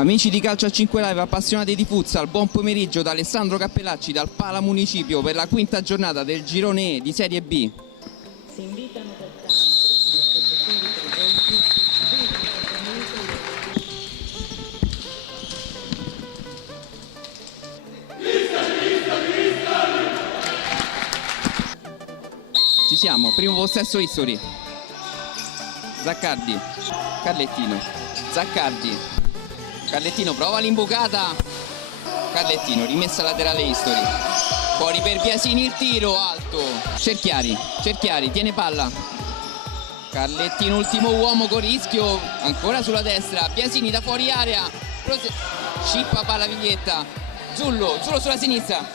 Amici di Calcio a 5 Live, appassionati di futsal, buon pomeriggio da Alessandro Cappellacci dal Pala Municipio per la quinta giornata del girone E di Serie B. Si invitano pertanto gli spettatori presenti Ci siamo, primo possesso History. Zaccardi, Carlettino, Zaccardi, Carlettino prova l'imbucata, Carlettino, rimessa laterale History, fuori per Biasini il tiro alto, Cerchiari, tiene palla, Carlettino ultimo uomo con rischio, ancora sulla destra, Biasini da fuori area, scippa palla Viglietta, Zullo sulla sinistra,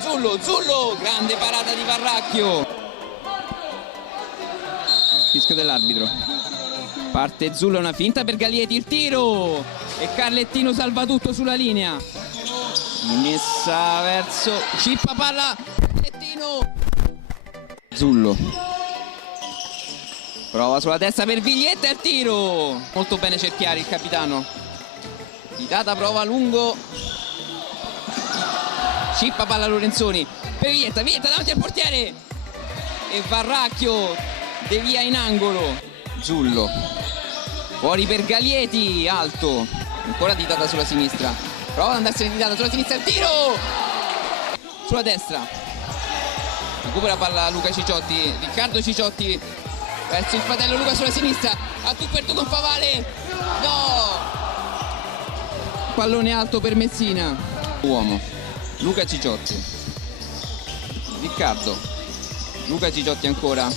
Zullo, grande parata di Varracchio. Fischio dell'arbitro, parte Zullo, una finta per Galieti, il tiro e Carlettino salva tutto sulla linea, messa verso, cippa palla Carlettino, Zullo prova sulla destra per Viglietta, il tiro, molto bene Cerchiari, il capitano, Ditata prova lungo, cippa palla Lorenzoni per Viglietta davanti al portiere e Varracchio devia in angolo, Zullo fuori per Galieti, alto, ancora Ditata sulla sinistra, prova ad andarsene Ditata sulla sinistra, il tiro sulla destra, recupera palla Luca Ciciotti, Riccardo Ciciotti verso il fratello Luca sulla sinistra, a tu per tu con Favale, no, pallone alto per Messina, uomo Luca Ciciotti, Riccardo, Luca Ciciotti ancora,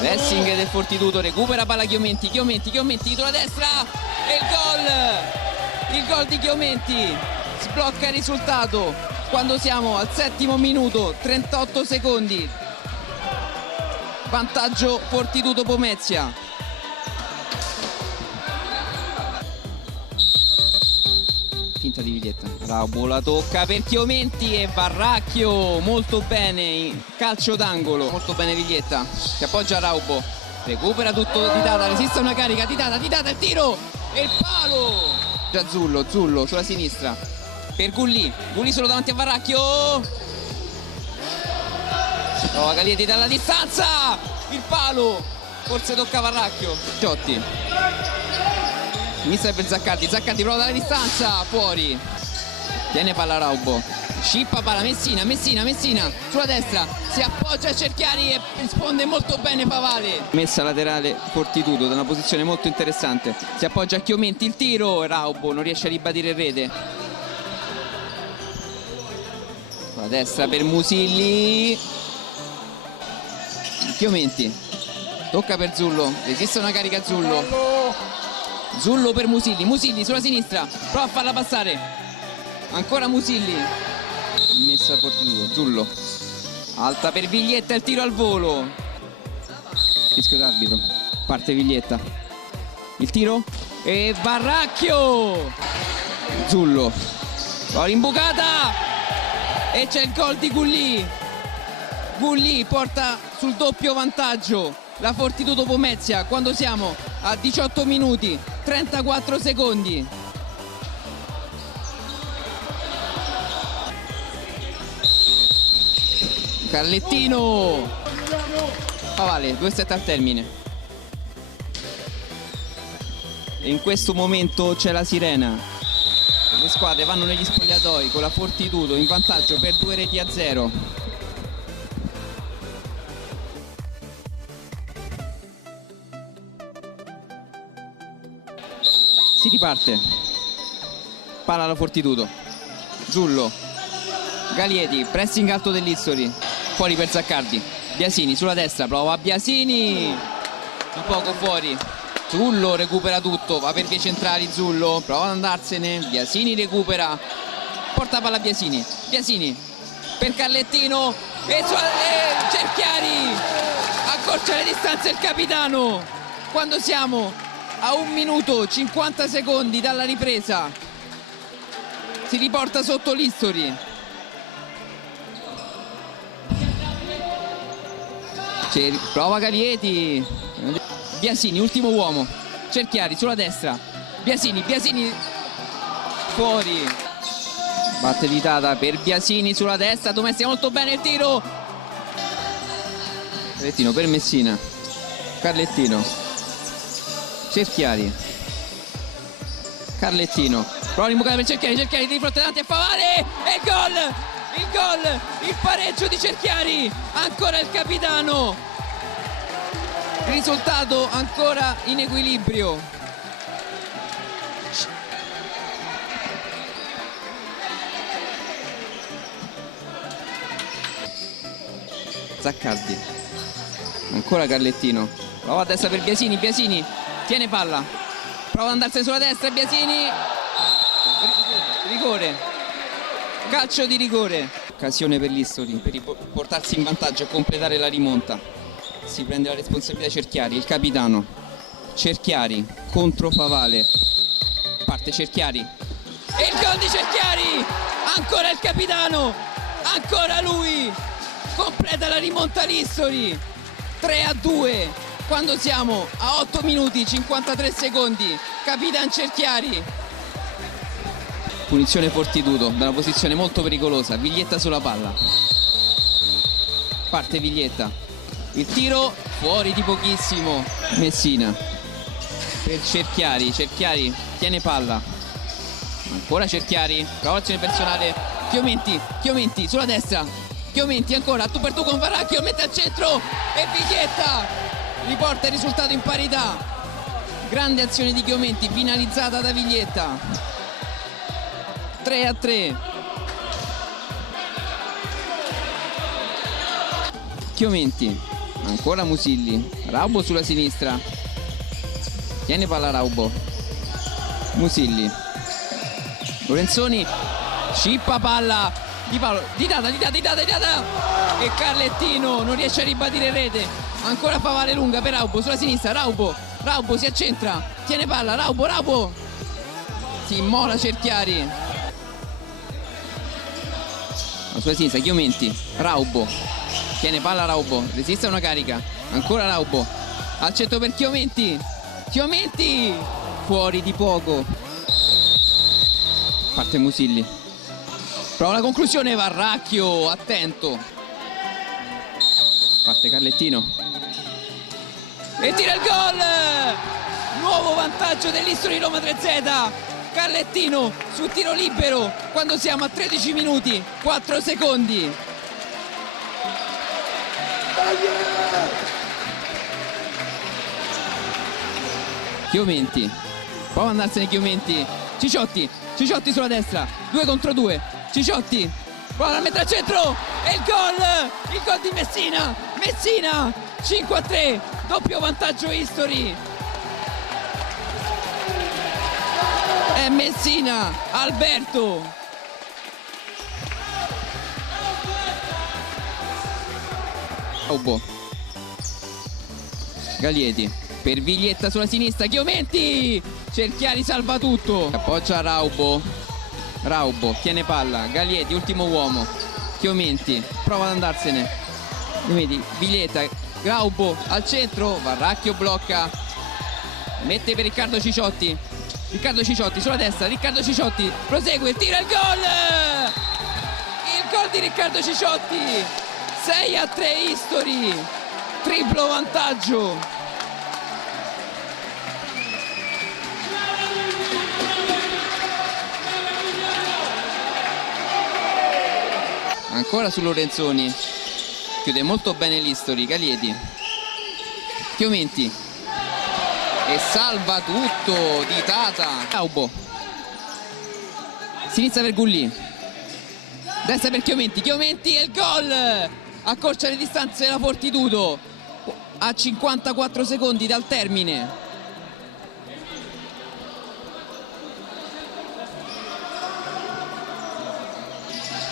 pressing del Fortitudo, recupera palla Chiomenti, sulla destra e il gol di Chiomenti sblocca il risultato quando siamo al 7° minuto, 38 secondi, vantaggio Fortitudo Pomezia. Finta di Viglietta, Raubo la tocca per Chiomenti e Varracchio, molto bene, calcio d'angolo, molto bene Viglietta, si appoggia a Raubo, recupera tutto Ditata, resiste una carica, Ditata il tiro e il palo, già Zullo sulla sinistra per Gulli solo davanti a Varracchio, prova Galieti dalla distanza, il palo, forse tocca Varracchio, Ciotti, sinistra per Zaccardi prova dalla distanza, fuori, tiene palla Raubo, scippa palla Messina sulla destra, si appoggia a Cerchiari e risponde molto bene Favale, messa laterale Fortitudo da una posizione molto interessante, si appoggia a Chiomenti, il tiro, Raubo non riesce a ribadire in rete, sulla destra per Musilli, Chiomenti tocca per Zullo, resiste una carica Zullo per Musilli sulla sinistra, prova a farla passare, ancora Musilli, messa a Fortitudo, Zullo, alta per Viglietta, il tiro al volo, fischio d'arbitro, parte Viglietta, il tiro e Varracchio, Zullo, prova l'imbucata e c'è il gol di Gulli porta sul doppio vantaggio la Fortitudo Pomezia quando siamo a 18 minuti 34 secondi. Carlettino, Favale, 2-7 al termine e in questo momento c'è la sirena, le squadre vanno negli spogliatoi con la Fortitudo in vantaggio per 2-0. Si riparte, palla alla Fortitudo, Zullo, Galieti, pressing alto dell'History, fuori per Zaccardi, Biasini sulla destra, prova Biasini, un poco fuori, Zullo recupera tutto, va per vie centrali Zullo, prova ad andarsene, Biasini recupera, porta palla Biasini per Carlettino e Cerchiari, accorcia le distanze il capitano, quando siamo a 1 minuto 50 secondi dalla ripresa, si riporta sotto l'History, prova Galieti, Biasini ultimo uomo, Cerchiari sulla destra, Biasini fuori. Batte di Tata per Biasini sulla destra, Domestica molto bene il tiro. Carlettino per Messina, Carlettino, Cerchiari, Carlettino, prova l'imbucata per Cerchiari, Cerchiari di fronte davanti a Favale e il gol, il pareggio di Cerchiari, ancora il capitano, risultato ancora in equilibrio. Zaccardi, ancora Carlettino, prova a destra per Biasini, Biasini tiene palla, prova ad andarsene sulla destra, Biasini, rigore, calcio di rigore, occasione per l'Istoli per portarsi in vantaggio e completare la rimonta. Si prende la responsabilità Cerchiari, il capitano Cerchiari contro Favale, parte Cerchiari e il gol di Cerchiari, ancora il capitano, ancora lui completa la rimonta l'Istoli, 3-2 quando siamo a 8 minuti 53 secondi. Capitan Cerchiari, punizione Fortitudo da una posizione molto pericolosa, Viglietta sulla palla, parte Viglietta, il tiro fuori di pochissimo, Messina per Cerchiari, Cerchiari tiene palla, ancora Cerchiari, prova azione personale, Chiomenti sulla destra, Chiomenti ancora tu per tu con Varacchio, mette al centro e Viglietta riporta il risultato in parità. Grande azione di Chiomenti finalizzata da Viglietta, 3-3. Chiomenti, ancora Musilli, Raubo sulla sinistra, tiene palla Raubo, Musilli, Lorenzoni, scippa palla di Tata e Carlettino non riesce a ribadire rete, ancora Favale lunga per Raubo sulla sinistra, Raubo si accentra, tiene palla Raubo si immola Cerchiari, sulla sinistra Chiomenti, Raubo tiene palla Raubo, resiste a una carica, ancora Raubo al centro per Chiomenti, fuori di poco, parte Musilli, prova la conclusione Varracchio, attento, parte Carlettino e tira il gol, nuovo vantaggio dell'Istoli Roma 3Z, Carlettino su tiro libero quando siamo a 13 minuti 4 secondi. Chiomenti, prova ad andarsene Chiomenti, Cicciotti sulla destra, 2 contro 2, Cicciotti prova a mettere al centro e il gol di Messina 5-3, doppio vantaggio Istoli, è Messina, Alberto, Raubo, Galieti per Viglietta sulla sinistra, Chiomenti, Cerchiari salva tutto, appoggia Raubo, tiene palla, Galieti ultimo uomo, Chiomenti prova ad andarsene, Viglietta, Raubo al centro, Varracchio blocca, mette per Riccardo Cicciotti sulla destra, Riccardo Cicciotti prosegue, tira il gol di Riccardo Cicciotti, 6-3 Istoli, triplo vantaggio. Ancora su Lorenzoni, chiude molto bene l'Istoli, Galieti, Chiomenti e salva tutto di Tata, Raubo, sinistra per Gulli, destra per Chiomenti e il gol, accorcia le distanze della Fortitudo a 54 secondi dal termine.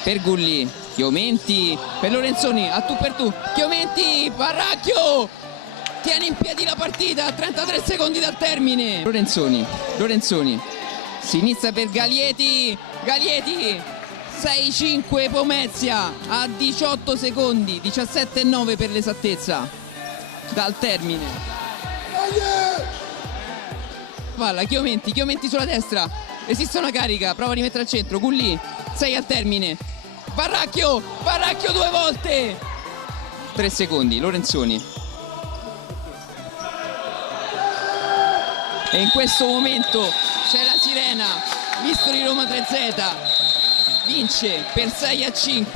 Per Gulli, Chiomenti per Lorenzoni, a tu per tu, Chiomenti, Varracchio tiene in piedi la partita a 33 secondi dal termine. Lorenzoni, sinistra per Galieti, 6-5 Pomezia a 18 secondi, 17-9 per l'esattezza dal termine. Palla Chiomenti sulla destra, esiste una carica, prova a rimettere al centro, Gulli, 6 al termine, Varracchio 2 volte, 3 secondi, Lorenzoni. E in questo momento c'è la sirena, Listoli Roma 3Z vince per 6-5.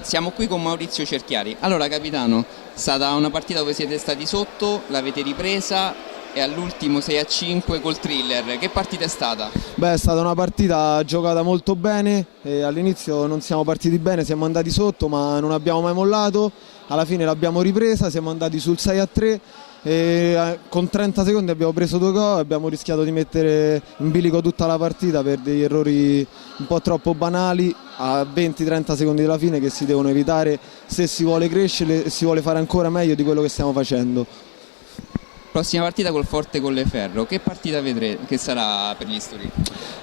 Siamo qui con Maurizio Cerchiari. Allora capitano, è stata una partita dove siete stati sotto, l'avete ripresa e all'ultimo 6-5 col thriller. Che partita è stata? Beh, è stata una partita giocata molto bene e all'inizio non siamo partiti bene, siamo andati sotto ma non abbiamo mai mollato, alla fine l'abbiamo ripresa, siamo andati sul 6-3 e con 30 secondi abbiamo preso 2 gol e abbiamo rischiato di mettere in bilico tutta la partita per degli errori un po' troppo banali a 20-30 secondi dalla fine che si devono evitare se si vuole crescere e si vuole fare ancora meglio di quello che stiamo facendo. Prossima partita col Forte Colleferro, che partita vedrete che sarà per gli Listoli?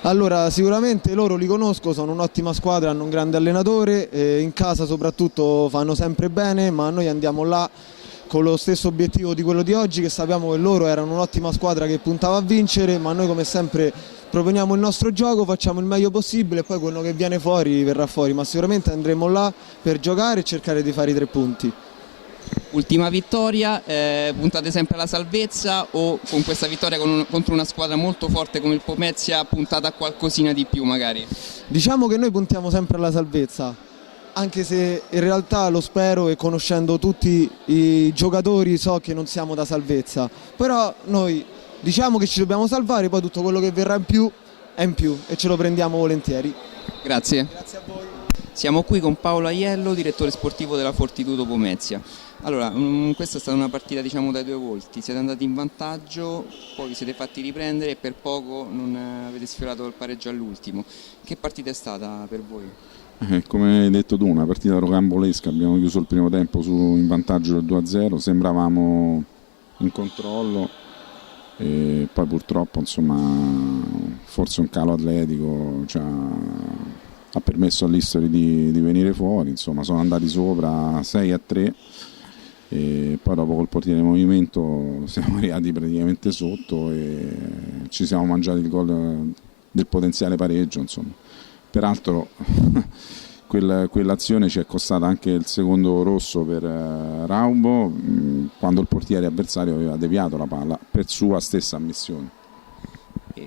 Allora sicuramente loro li conosco, sono un'ottima squadra, hanno un grande allenatore e in casa soprattutto fanno sempre bene, ma noi andiamo là con lo stesso obiettivo di quello di oggi, che sappiamo che loro erano un'ottima squadra che puntava a vincere, ma noi come sempre proponiamo il nostro gioco, facciamo il meglio possibile e poi quello che viene fuori verrà fuori, ma sicuramente andremo là per giocare e cercare di fare i 3 punti. Ultima vittoria, puntate sempre alla salvezza o con questa vittoria contro una squadra molto forte come il Pomezia puntate a qualcosina di più magari? Diciamo che noi puntiamo sempre alla salvezza, anche se in realtà lo spero e conoscendo tutti i giocatori so che non siamo da salvezza, però noi diciamo che ci dobbiamo salvare, poi tutto quello che verrà in più è in più e ce lo prendiamo volentieri. Grazie. Grazie a voi. Siamo qui con Paolo Aiello, direttore sportivo della Fortitudo Pomezia. Allora, questa è stata una partita diciamo dai 2 volti, siete andati in vantaggio, poi vi siete fatti riprendere e per poco non avete sfiorato il pareggio all'ultimo. Che partita è stata per voi? Come hai detto tu, una partita rocambolesca, abbiamo chiuso il primo tempo in vantaggio del 2-0, sembravamo in controllo e poi purtroppo insomma forse un calo atletico ha permesso all'Istoli di venire fuori, insomma sono andati sopra 6-3 e poi dopo col portiere in movimento siamo arrivati praticamente sotto e ci siamo mangiati il gol del potenziale pareggio, insomma. Peraltro quell'azione ci è costata anche il secondo rosso per Raubo quando il portiere avversario aveva deviato la palla per sua stessa ammissione.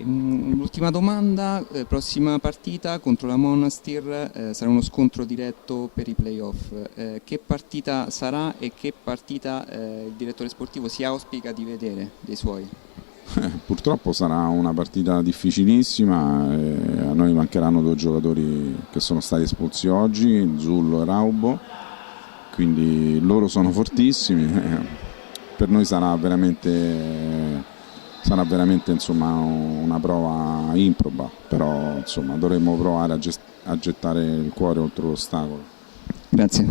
L'ultima domanda, prossima partita contro la Monastir, sarà uno scontro diretto per i playoff. Che partita sarà e che partita il direttore sportivo si auspica di vedere dei suoi? Purtroppo sarà una partita difficilissima, a noi mancheranno 2 giocatori che sono stati espulsi oggi, Zullo e Raubo, quindi loro sono fortissimi, per noi sarà veramente insomma, una prova improba, però insomma, dovremmo provare a gettare il cuore oltre l'ostacolo. Grazie.